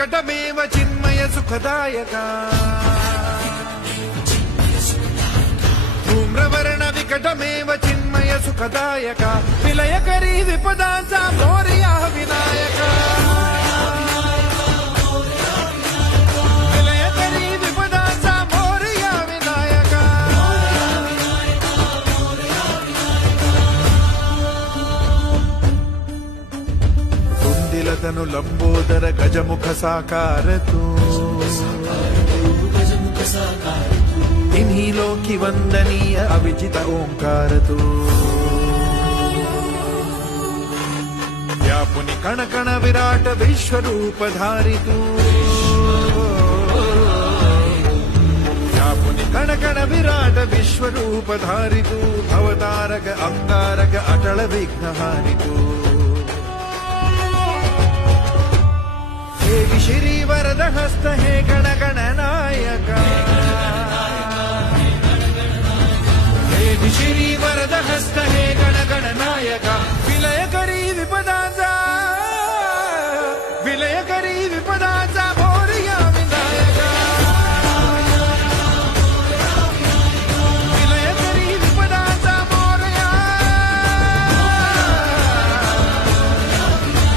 विकटमेव चिन्मय सुखदायका धूम्रवर्ण विकटमेव चिन्मय सुखदायका विलयकरी विपदांचा मोरया विनायका विलयकरी विपदांचा मोरया विनायका कुंदिलतनु लंबोदर गजमुख साकार तू इन्हीं लोकी वंदनीय अविजित ओंकार तू व्यापुनि कण कण विराट विश्वरूप धारी तू व्यापुनि कण कण विराट विश्वरूप धारी तू भवतारक अंगारक अटल विघ्नहारि तू हे श्री वरद हस्त हे गण गण नायका श्री वरद हस्त हे गण गण नायका विलयकरी विपदांचा